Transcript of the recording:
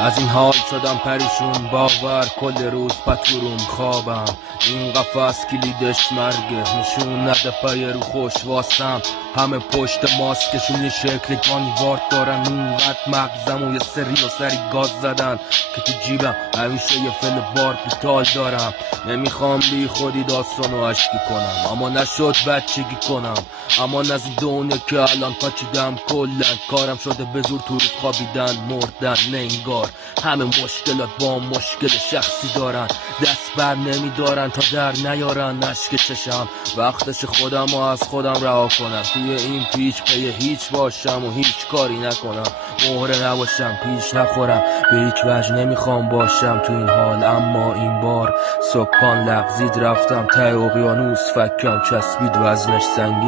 از این حال شدم پریشون، باور کل روز پتورم خوابم. این قفس کلیدش مرگه، نشون نده پای رو خوش واسم. همه پشت ماسکشون یه شکل جانیوارد دارن، اونقدر مغزم و یه سری گاز زدن که تو جیبم همیشه یه فل بار بیتال دارم. نمیخوام بی خودی داستانو عشقی کنم، اما نشد بچگی کنم. اما از این دونه که الان پاچیدم کلن، کارم شده به زور تو روز خوابیدن مردن ننگار. همه مشکلات با مشکل شخصی دارن، دست بر نمیدارن تا در نیارن اشک چشم. وقتش خودم و از خودم رها کنم، توی این پیچ پی هیچ باشم و هیچ کاری نکنم. مهره نباشم، پیش نخورم، به هیچ وجه نمیخوام باشم تو این حال. اما این بار سکان لغزید، رفتم ته اقیانوس، فکم چسبید وزنش سنگین.